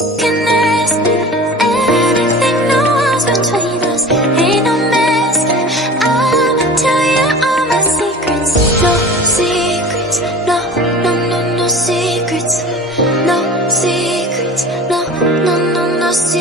Can ask anything, no walls between us. Ain't no mess. I'ma tell you all my secrets. No secrets, no, no, no, no secrets. No secrets, no, no, no, no secrets.